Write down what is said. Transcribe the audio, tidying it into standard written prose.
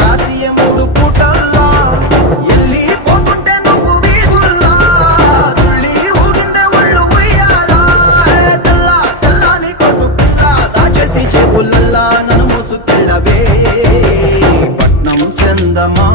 రాసియ మూడు పూటల్లా ఎల్లి పోతుంటే నువ్వు వీధుల్లా తుళ్ళి ఊగిందే ఒళ్ళు ఉయ్యాలా తెల్ల తెల్లని కొట్టు పిల్ల దాచేసి జేబులల్లా నన్ను మోసుకెళ్ళవే పట్నం సెందమా